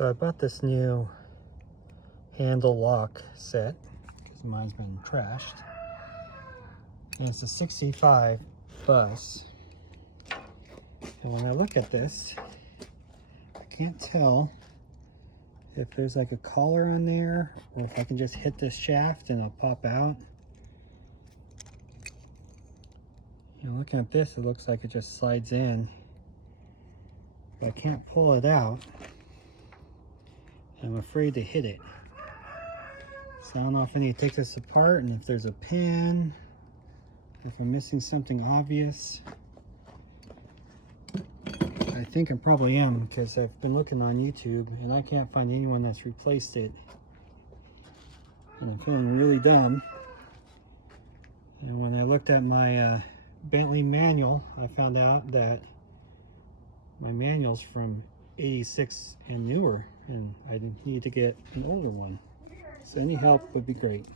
So I bought this new handle lock set because mine's been trashed. And it's a 65 bus. And when I look at this, I can't tell if there's like a collar on there or if I can just hit this shaft and it'll pop out. You know, looking at this, it looks like it just slides in. But I can't pull it out. I'm afraid to hit it. So I don't know if I need to take this apart and if there's a pin, if I'm missing something obvious. I think I probably am because I've been looking on YouTube and I can't find anyone that's replaced it. And I'm feeling really dumb. And when I looked at my Bentley manual, I found out that my manual's from 86 and newer, and I need to get an older one. So any help would be great.